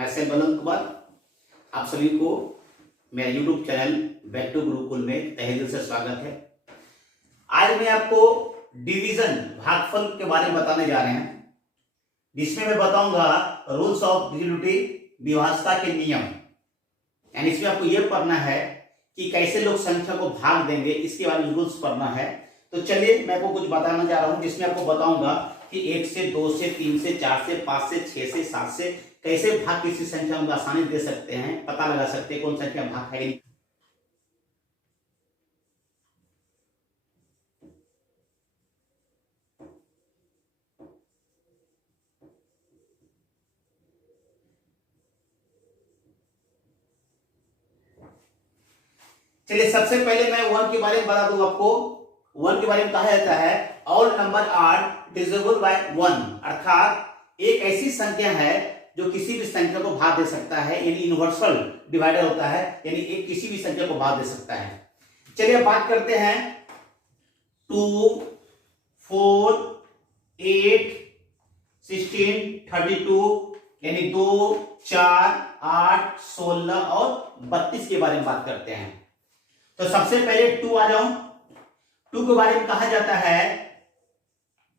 मैं से बलवंत कुमार, आप सभी को मेरे YouTube channel back to Gurukul में तहे दिल से स्वागत है। आज मैं आपको डिवीजन भागफल के बारे में बताने जा रहे हैं, जिसमें मैं बताऊंगा रूल्स ऑफ डिविजिबिलिटी, विभाज्यता के नियम। यानी इसमें आपको यह पढ़ना है कि कैसे लोग संख्या को भाग देंगे, इसके बारे में रूल्स पढ़ना है। तो चलिए मैं आपको कुछ बताना जा रहा हूं, जिसमें आपको बताऊंगा कि 1 से 2 से 3 से 4 से 5 से 6 से 7 से कैसे भाग किसी संख्या में आसानी दे सकते हैं, पता लगा सकते हैं कौन संख्या भाग है। चलिए सबसे पहले मैं 1 के बारे में बता दूं आपको। 1 के बारे में कहा जाता है all number are divisible by 1, अर्थात एक ऐसी संख्या है जो किसी भी संख्या को भाग दे सकता है, यानी यूनिवर्सल डिवाइडर होता है, यानी एक किसी भी संख्या को भाग दे सकता है। चलिए बात करते हैं 2, 4, 8, 16, 32, यानी 2, 4, 8, 16 और 32 के बारे में बात करते हैं। तो सबसे पहले 2 आ जाऊं। 2 के बारे में कहा जाता है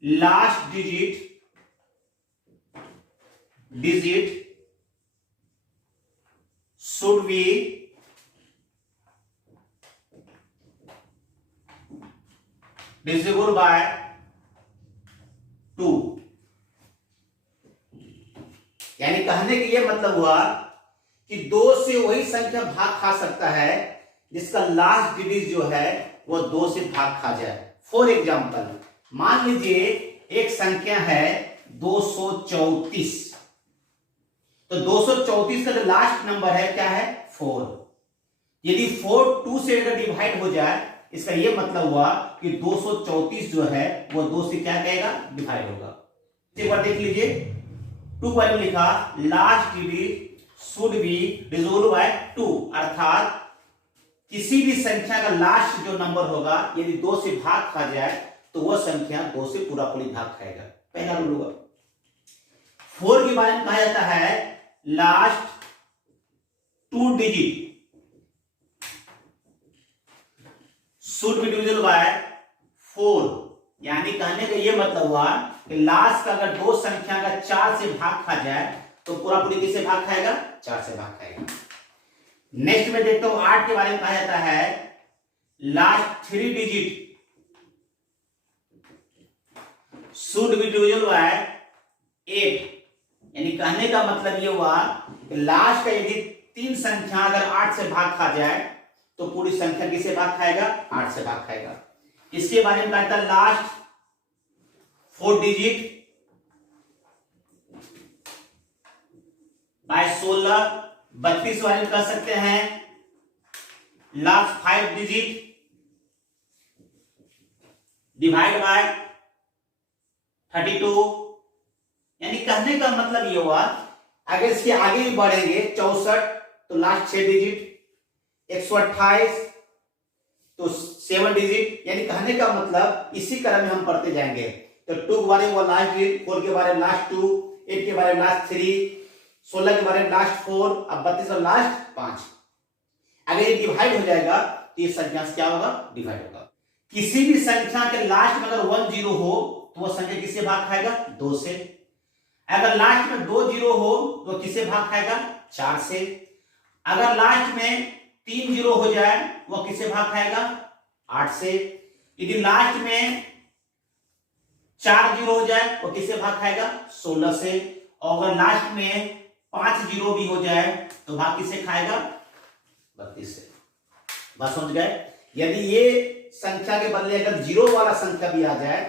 last digit should be divisible by 2। यानी कहने का यह मतलब हुआ कि 2 से वही संख्या भाग खा सकता है जिसका लास्ट डिजिट जो है वो 2 से भाग खा जाए। फॉर एग्जाम्पल मान लीजिए एक संख्या है 234, तो 234 का जो लास्ट नंबर है क्या है 4। यदि 4 2 से अगर डिवाइड हो जाए, इसका यह मतलब हुआ कि 234 जो है वो 2 से क्या कहेगा डिवाइड होगा। एक बार देख लीजिए 2 बारे में लिखा last digit should be divisible by 2, अर्थात किसी भी संख्या का लास्ट जो नंबर होगा यदि 2 से भाग खा जाए तो वह संख्या 2 से पूरा भाग खाएगा। पहला रूल होगा। 4 के बारे में कहा जाता है last 2 digit should be divisible by 4, यानी कहने का यह मतलब हुआ कि लास्ट का अगर 2 संख्या का 4 से भाग खा जाए तो पूरा किससे भाग खाएगा 4 से भाग खाएगा। नेक्स्ट में देखता हूं 8 के बारे में कहा जाता है last 3 digit should be divisible by 8, यानी कहने का मतलब ये हुआ कि लास्ट का यदि 3 संख्या अगर 8 से भाग खा जाए तो पूरी संख्या किससे भाग खाएगा 8 से भाग खाएगा। इसके बारे में कहता है लास्ट 4 डिजिट बाय 16, 32 वाले कर सकते हैं लास्ट 5 डिजिट डिवाइड बाय 32, यानी कहने का मतलब ये हुआ अगर इसके आगे भी बढ़ेंगे 64 तो लास्ट 6 डिजिट, 128 तो 7 डिजिट, यानी कहने का मतलब इसी क्रम में हम पढ़ते जाएंगे। तो 2 के बारे में लास्ट डिजिट, 4 के बारे में लास्ट 2, 8 के बारे में लास्ट 3, 16 के बारे में लास्ट 4, अब 32 और लास्ट 5। अगर ये डिवाइड हो जाएगा तो ये संख्या से क्या होगा डिवाइड होगा। किसी भी संख्या के लास्ट में अगर 1 0 हो तो वह संख्या किससे भाग खाएगा 2 से। अगर लास्ट में 2 0 हो तो किससे भाग खाएगा 4 से। अगर लास्ट में 3 0 हो जाए वो किससे भाग खाएगा 8 से। यदि लास्ट में 4 0 हो जाए वो किससे भाग खाएगा 16 से। और अगर लास्ट में 5 0 भी हो जाए तो भाग किससे खाएगा 32 से। बात समझ गए। यदि ये संख्या के बदले अगर 0 वाला संख्या भी आ जाए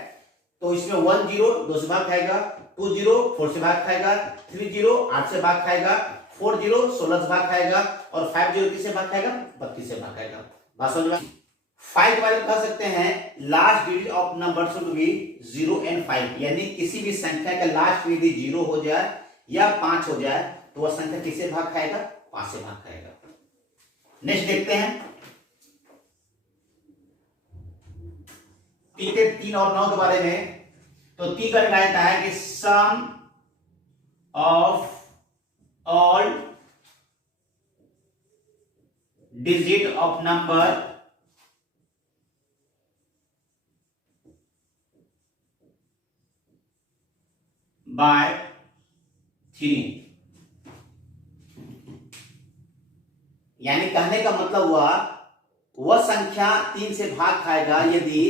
तो इसमें 1 0 2 से भाग खाएगा, 2 0 4 से भाग खाएगा, 3 0 8 से भाग खाएगा, 4 0 16 से भाग खाएगा और 5 0 किससे भाग खाएगा 32 से भाग खाएगा। बात समझ में। 5 के बारे में कह सकते हैं last digit of number should be 0 and 5, यानी किसी भी संख्या का लास्ट यदि 0 हो जाए या 5 हो जाए तो वह संख्या किससे भाग खाएगा 5 से भाग खाएगा। नेक्स्ट देखते हैं 3 और 9 के बारे में। तो 3 का कहता है कि sum of all digit of number by 3। यानी कहने का मतलब हुआ वह संख्या 3 से भाग खाएगा यदि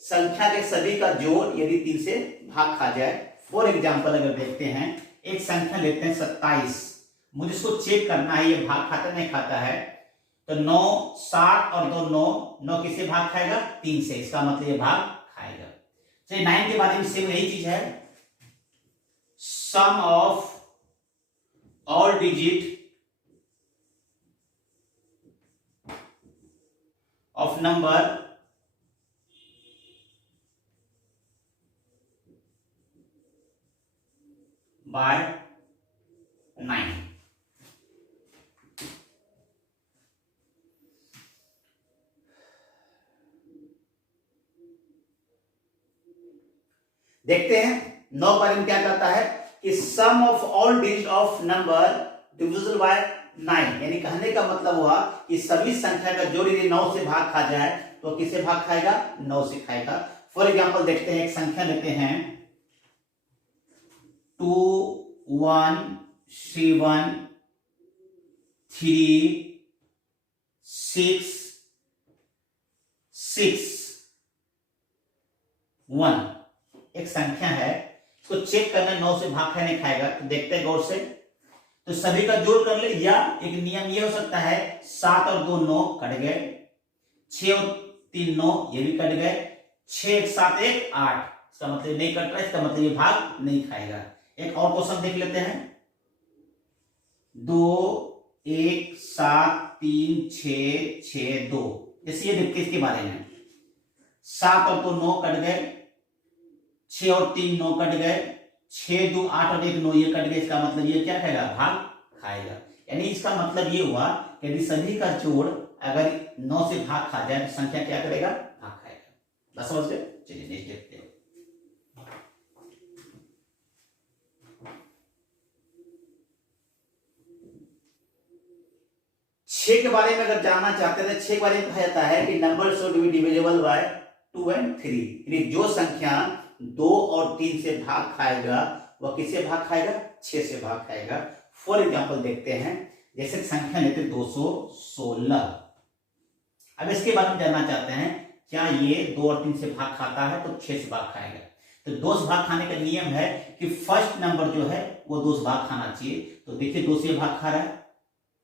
संख्या के सभी का जोड़ यदि 3 से भाग खा जाए। फॉर एग्जाम्पल अगर देखते हैं, एक संख्या लेते हैं 27, मुझे इसको चेक करना है ये भाग खाता नहीं खाता है। तो 9 7 और 2 9, 9 किससे भाग खाएगा? 3 से, इसका मतलब ये भाग खाएगा। तो 9 के बारे में सेम यही चीज है, sum of all digit of number by 9। देखते हैं 9 बारे में क्या करता है कि sum of all digit of number divisible by 9। यानी कहने का मतलब हुआ कि सभी संख्या का जोड़ यदि 9 से भाग खा जाए तो किससे भाग खाएगा? 9 से खाएगा। फॉर एग्जांपल देखते हैं, एक संख्या लेते हैं 2 1 7 3 6 6 1। एक संख्या है, इसको चेक करना 9 से भाग खाने खाएगा। तो देखते हैं गौर से, तो सभी का जोड़ कर ले, या एक नियम ये हो सकता है 7 और 2 9 कट गए, 6 और 3 9 ये भी कट गए, 6 1 7 1 8, इसका मतलब नहीं कट रहा है, इसका मतलब ये भाग नहीं खाएगा। एक और क्वेश्चन देख लेते हैं, 2 1 7 3 6 6 2। जैसे ये देखते हैं इसके बारे में, 7 और 2 9 कट गए, 6 और 3 9 कट गए, 6 2 8 और 1 9 ये कट गए, इसका मतलब ये क्या खाएगा? भाग खाएगा। यानी इसका मतलब ये हुआ कि यदि सभी का जोड़ अगर 9 से भाग खा जाए तो संख्या क्या करेगा? भाग खाएगा। बस समझ गए? चलिए नेक्स्ट देखते हैं। छह के बारे में अगर जानना चाहते हैं तो 6 के बारे में कहा जाता है कि number should be divisible by 2 and 3। यानी जो संख्या 2 और 3 से भाग खाएगा वह किससे भाग खाएगा? 6 से भाग खाएगा। फॉर एग्जांपल देखते हैं, जैसे संख्या लेते 216। अब इसके बारे में जानना चाहते हैं क्या ये 2 और 3 से भाग खाता है? तो 6 से भाग खाएगा। तो 2 से भाग खाने का नियम है कि फर्स्ट नंबर जो है वो 2 से भाग खाना चाहिए। तो देखिए 2 से भाग खा रहा है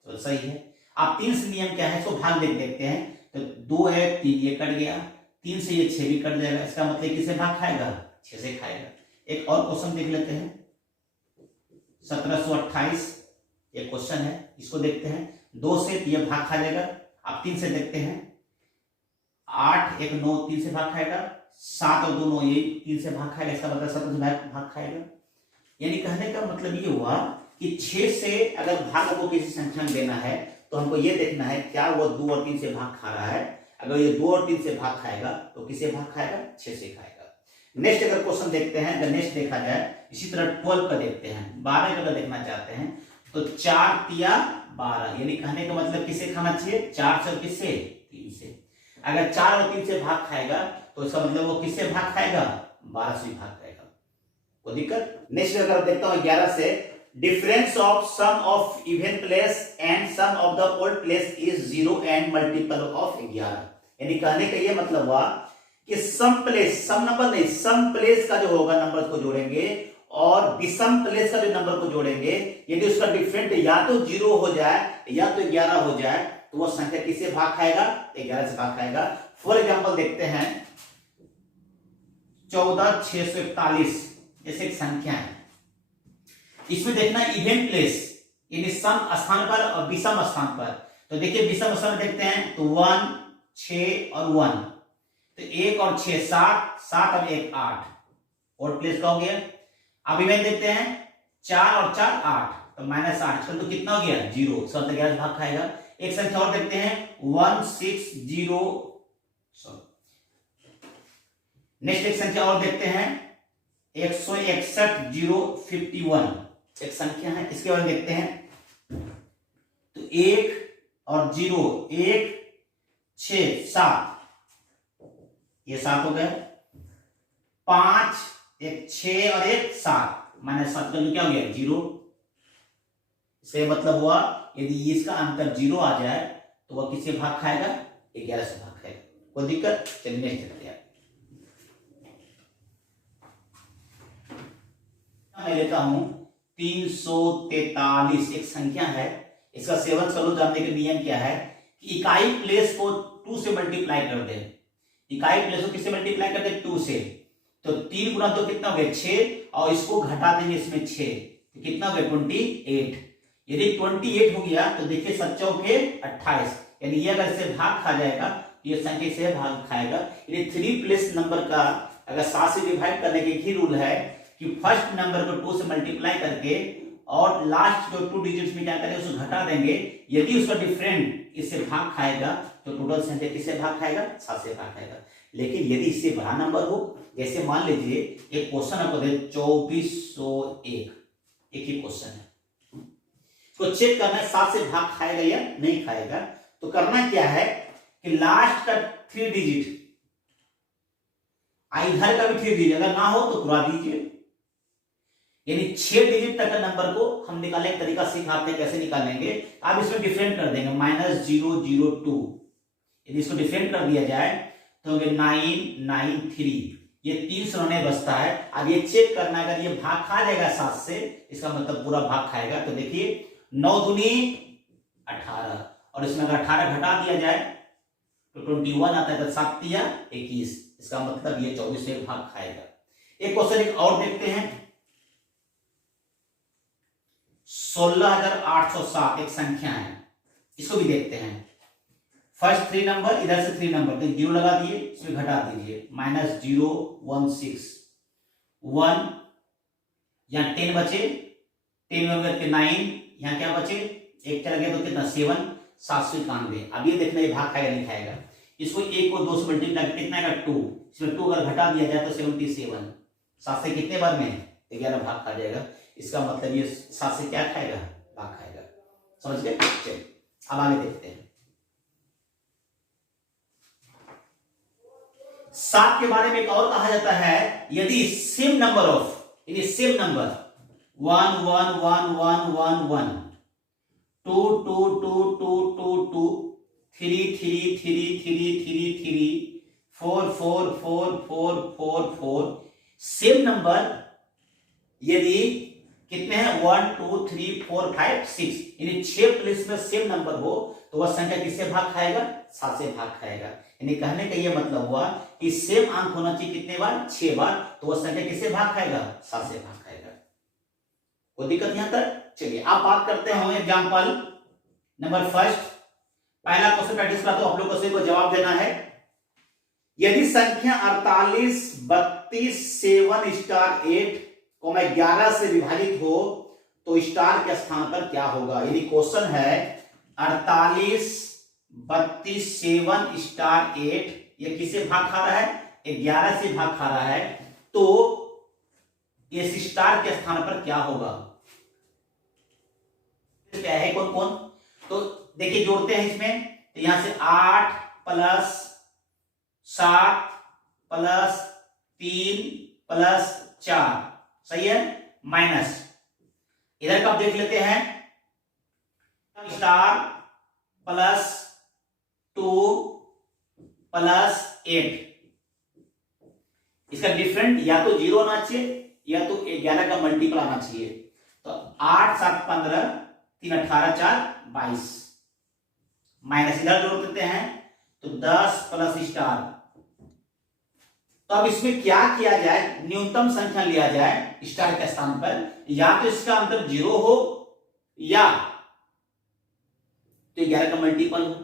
तो सही है। आप 3 से नियम क्या है इसको भाग देखते हैं, तो 2 है 3 ये कट गया, 3 से ये 6 भी कट जाएगा, इसका मतलब किससे भाग खाएगा? 6 से खाएगा। एक और क्वेश्चन देख लेते हैं, 1728 ये क्वेश्चन है, इसको देखते हैं। 2 से ये भाग खा जाएगा। आप 3 से देखते हैं, 8 1 9 3 से भाग खाएगा, 7 और 2 9 ये 3 से भाग खाएगा, इसका मतलब 17 से भाग खाएगा। यानी कहने का मतलब ये हुआ कि 6 से अगर भाग को किसी संख्या में देना है तो हमको ये देखना है क्या वो 2 और 3 से भाग खा रहा है। अगर ये 2 और 3 से भाग खाएगा तो किसे भाग खाएगा? 6 से खाएगा। नेक्स्ट अगर क्वेश्चन देखते हैं, अगर नेक्स्ट देखा जाए इसी तरह 12 का देखते हैं। 12 का अगर देखना चाहते हैं तो 4 तिया 12, यानी कहने का मतलब किसे खाना चाहिए? 4 से और किससे? 3 से। अगर 4 और 3 से भाग खाएगा तो इसका मतलब वो किससे भाग खाएगा? 12 से भाग खाएगा। कोई दिक्कत? नेक्स्ट अगर देखता हूं 11 से, difference of sum of even place and sum of the old place is 0 and multiple of 11। यानी कहने का ये मतलब हुआ कि सम प्लेस, सम नंबर नहीं, सम प्लेस का जो होगा नंबर को जोड़ेंगे और विषम प्लेस का जो नंबर को जोड़ेंगे, यदि उसका डिफरेंट या तो 0 हो जाए या तो 11 हो जाए तो वो संख्या किससे भाग खाएगा? 11 से भाग खाएगा। फॉर एग्जांपल देखते हैं 14641 जैसे एक संख्या है, इसमें देखना इवन प्लेस यानी सम स्थान पर और विषम स्थान पर। तो देखिए विषम स्थान देखते हैं तो 1 6 और 1, तो 1 और 6 7, 7 और 1 8, और प्लेस का हो गया। अब इवन देखते हैं 4 और 4 8, तो -8, तो कितना हो गया? 0, 11 से भाग खाएगा। एक संख्या और देखते हैं 160, नेक्स्ट एक संख्या और देखते हैं 161 051, एक संख्या है, इसके बारे में देखते हैं तो 1 और 0, 1 6 7, ये 7 हो गया। 5 1 6 और 1 7, -7 का क्या हो गया 0। से मतलब हुआ यदि इसका अंतर 0 आ जाए तो वह किससे भाग खाएगा, 11 से भाग खाएगा। कोई दिक्कत? चलिए नेक्स्ट देखते हैं। मैं लेता हूं 343, एक संख्या है। इसका सेवन सॉल्व जानने के नियम क्या है कि इकाई प्लेस को 2 से मल्टीप्लाई कर दे। इकाई प्लेस को किससे मल्टीप्लाई कर दे, 2 से। तो 3 गुना 2 कितना हो गया 6, और इसको घटा देंगे इसमें 6, तो कितना हो गया 28। यदि 28 हो गया तो देखिए 7 चौके 28, यानी ये अगर इसे भाग खा जाएगा तो ये संख्या से भाग खाएगा। यदि 3 प्लेस नंबर का अगर 7 से डिवाइड करने के ही रूल है कि फर्स्ट नंबर को 2 से मल्टीप्लाई करके और लास्ट जो 2 डिजिट्स में क्या करें उसको घटा देंगे। यदि उसका डिफरेंट इससे भाग खाएगा तो टोटल संख्या किससे भाग खाएगा, 7 से भाग खाएगा। लेकिन यदि इससे बड़ा नंबर हो, जैसे मान लीजिए एक क्वेश्चन आपको दे 2401, एक ही क्वेश्चन है, तो चेक करना है 7 से भाग खाएगा या नहीं खाएगा। तो करना क्या है कि लास्ट का 3 डिजिट, इधर का भी 3 डिजिट अगर ना हो तो पूरा दीजिए, यानी 6 डिजिट तक का नंबर को हम निकालने का तरीका सिखाते हैं कैसे निकालेंगे। आप इसमें डिफरेंट कर देंगे -002, यदि इसको डिफरेंट कर दिया जाए तो 993, ये 3 से रहने बचता है। अब ये चेक करना अगर ये भाग खा जाएगा 7 से, इसका मतलब पूरा भाग खाएगा। तो देखिए 9 दूनी 18, और इसमें अगर 18 घटा दिया जाए तो 21 आता है, तो 7 तिया 21, इसका मतलब ये 24 से भाग खाएगा। एक क्वेश्चन एक और देखते हैं, 16807 एक संख्या है, इसको भी देखते हैं। फर्स्ट 3 नंबर, इधर से 3 नंबर, तो 0 लगा दिए, इसमें घटा दीजिए -016 1, यहां 10 बचे, 10 में करके 9, यहां क्या बचे, एक चला गया तो कितना 7, 791। अब ये देखना ये भाग खाएगा नहीं खाएगा। इसको 1 को 2 से मल्टीप्लाई कितना आएगा 2, इसमें 2 अगर घटा दिया जाए तो 77, 7 से कितने बार में 11 भाग खा जाएगा। इसका मतलब ये 7 से क्या खाएगा, भाग खाएगा। समझ गए? चलिए अब आगे देखते हैं। 7 के बारे में एक और कहा जाता है, यदि सेम नंबर ऑफ, यदि सेम नंबर 1 1 1 1 1 1 2 2 2 2 2 2 3 3 3 3 3 3 4 4 4 4 4 4, सेम नंबर यदि कितने हैं 1 2 3 4 5 6, यानी 6 प्लेस में सेम नंबर हो तो वह संख्या किससे भाग खाएगा, 7 से भाग खाएगा। यानी कहने का यह मतलब हुआ कि सेम अंक होना चाहिए कितने बार, 6 बार, तो वह संख्या किससे भाग खाएगा, 7 से भाग खाएगा। कोई दिक्कत यहां तक? चलिए आप बात करते हैं एग्जांपल नंबर फर्स्ट। पहला क्वेश्चन प्रैक्टिस करा, तो आप लोग को जवाब देना है। यदि संख्या 48 32 7 स्टार 8 को 11 से विभाजित हो तो स्टार के स्थान पर क्या होगा। यदि क्वेश्चन है 48 32 7 स्टार 8, ये किससे भाग खा रहा है, 11 से भाग खा रहा है, तो इस स्टार के स्थान पर क्या होगा, क्या है कौन कौन। तो देखिए जोड़ते हैं इसमें, तो यहां से 8 प्लस 7 प्लस 3 प्लस 4, सही है, माइनस इधर का देख लेते हैं, स्टार प्लस 2 प्लस 8, इसका डिफरेंट या तो 0 आना चाहिए या तो 11 का मल्टीपल आना चाहिए। तो 8 7 15 3 18 4 22, माइनस इधर जोड़ देते हैं तो 10 प्लस स्टार। तो अब इसमें क्या किया जाए, न्यूनतम संख्या लिया जाए स्टार के स्थान पर, या तो इसका अंतर 0 हो या तो 11 का मल्टीपल हो।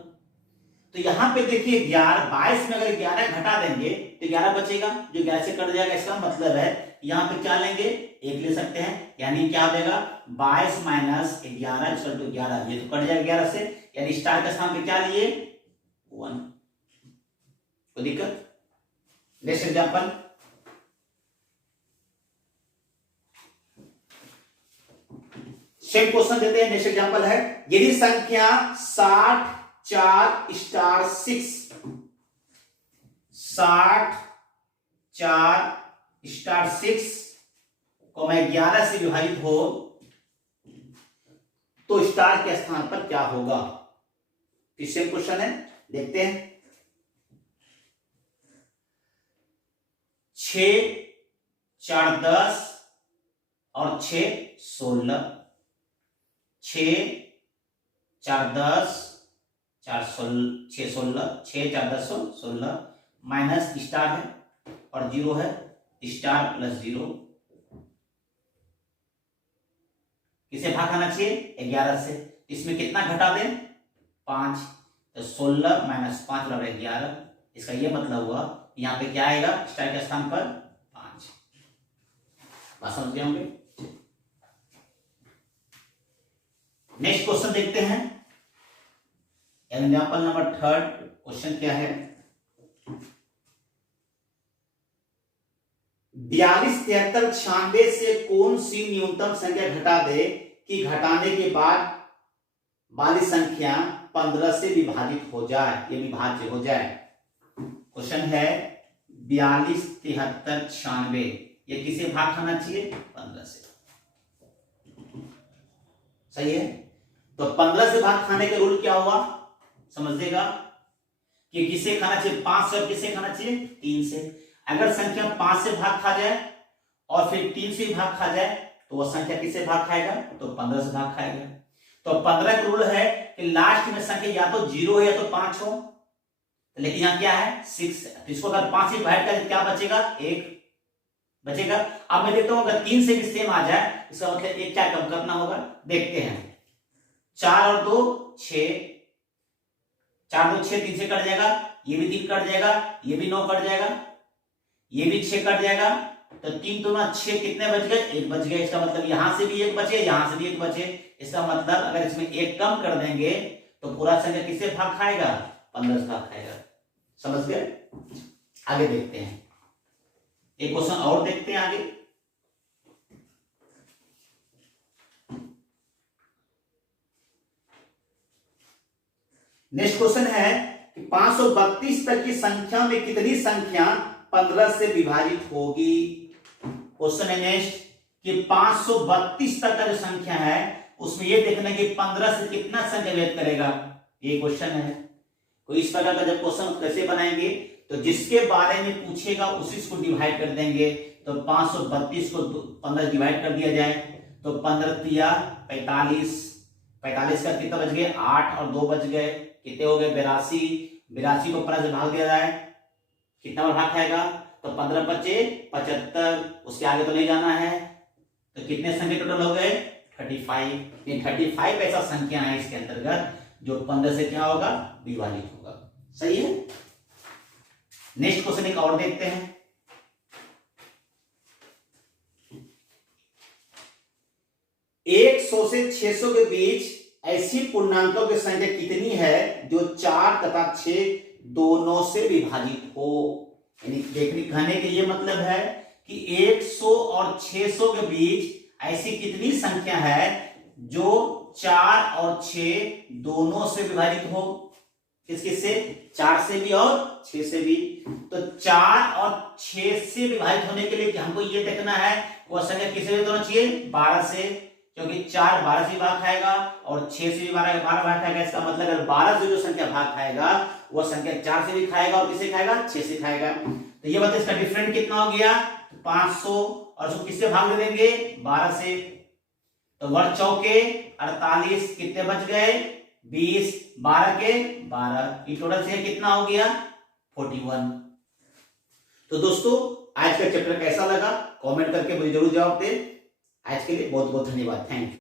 तो यहां पे देखिए 11 22 में अगर 11 घटा देंगे तो 11 बचेगा, जो 11 से कट जाएगा। इसका मतलब है यहां पे क्या लेंगे, 1 ले सकते हैं, यानी क्या हो जाएगा 22 माइनस 11 इक्वल टू 11, ये तो कट जाएगा 11 से, यानी स्टार के स्थान पे क्या लिए 1। कोई दिक्कत? नेक्स्ट एग्जांपल, सेम क्वेश्चन देते हैं, नेक्स्ट एग्जांपल है, यदि संख्या 60 4 स्टार 6 60 4 स्टार 6 को मैं 11 से विभाजित हो तो स्टार के स्थान पर क्या होगा। सेम क्वेश्चन है, देखते हैं। 6 4 10 और 6 16, 6 4 10 4 6 16, 6 4 10 16 माइनस स्टार है और 0 है, स्टार प्लस 0 किसे भाग खाना चाहिए 11 से, इसमें कितना घटा दें 5, तो 16 माइनस 5 बराबर 11। इसका यह मतलब हुआ यहाँ पे क्या आएगा स्टार के स्थान पर 5। बात समझ गए होंगे। नेक्स्ट क्वेश्चन देखते हैं, एग्जांपल नंबर 3। क्वेश्चन क्या है, 42 73 96 से कौन सी न्यूनतम संख्या घटा दे कि घटाने के बाद वाली संख्या 15 से विभाजित हो जाए, ये विभाज्य हो जाए। क्वेश्चन है 42 73 96, ये किसे भाग खाना चाहिए 15 से, सही है। तो 15 से भाग खाने का रूल क्या हुआ समझिएगा कि किसे खाना चाहिए 5 से, और किसे खाना चाहिए 3 से। अगर संख्या 5 से भाग खा जाए और फिर 3 से भाग खा जाए तो वह संख्या किसे भाग खाएगा तो 15 से भाग खाएगा। तो 15 का रूल है कि लास्ट में संख्या या तो 0 है या तो 5 हो, लेकिन यहां क्या है 6, तो इसको अगर 5 से डिवाइड करें क्या बचेगा 1 बचेगा। अब मैं देखता हूं अगर 3 से भी सेम आ जाए इसका मतलब 1 क्या कम करना होगा, देखते हैं। 4 और 2 6, 4 2 6 3 से कट जाएगा, ये भी 3 कट जाएगा, ये भी 9 कट जाएगा, ये भी 6 कट जाएगा, तो 3 2 6 कितने बच गए 1 बच गए। इसका मतलब यहां से भी 1 बचे, यहां से भी 1 बचे। इसका मतलब अगर इसमें 1 कम कर देंगे तो पूरा संख्या किससे भाग खाएगा 15 से भाग खाएगा। समझ गए। आगे देखते हैं, एक क्वेश्चन और देखते हैं आगे। नेक्स्ट क्वेश्चन है कि 532 तक की संख्या में कितनी संख्या 15 से विभाजित होगी। क्वेश्चन है नेक्स्ट कि 532 तक का जो संख्या है उसमें यह देखना कि 15 से कितना संख्या भेद करेगा, ये क्वेश्चन है। तो इस प्रकार का जब क्वेश्चन कैसे बनाएंगे तो जिसके बारे में पूछेगा उसी को डिवाइड कर देंगे। तो 532 को 15 डिवाइड कर दिया जाए तो 15 तिया 45, 45 का कितना बच गए 8 और 2 बच गए, कितने हो गए 82। 82 को 15 से भाग दिया जाए कितना बार भाग खाएगा तो 15 बचे 75, उसके आगे तो नहीं जाना है। तो कितने संख्या टोटल हो गए 35। ये 35 ऐसा संख्या है इसके अंतर्गत जो 15 से क्या होगा विभाजित होगा, सही है। नेक्स्ट क्वेश्चन एक और देखते हैं। एक 100 से 600 के बीच ऐसी पूर्णांकों की संख्या कितनी है जो 4 तथा 6 दोनों से विभाजित हो। यानी देखने कहने के ये मतलब है कि 100 और 600 के बीच ऐसी कितनी संख्या है जो 4 और 6 दोनों से विभाजित हो। किस किस से 4 से भी और 6 से भी। तो 4 और 6 से विभाजित होने के लिए हमको ये देखना है वह संख्या किससे विभाजित होना चाहिए 12 से, क्योंकि 4 12 से भाग खाएगा और 6 से भी 12 भाग खाएगा। इसका मतलब अगर 12 से जो संख्या भाग खाएगा वह संख्या 4 से भी खाएगा और किससे खाएगा 6 से खाएगा। तो ये बताइए इसका डिफरेंट कितना हो गया 500 और उसको किससे भाग दे देंगे 12 से। तो वर्ग चौके 48 कितने बच गए 20, 12 के 12, ये टोटल से कितना हो गया 41। तो दोस्तों आज का चैप्टर कैसा लगा कमेंट करके मुझे जरूर जवाब दें। आज के लिए बहुत बहुत धन्यवाद, थैंक यू।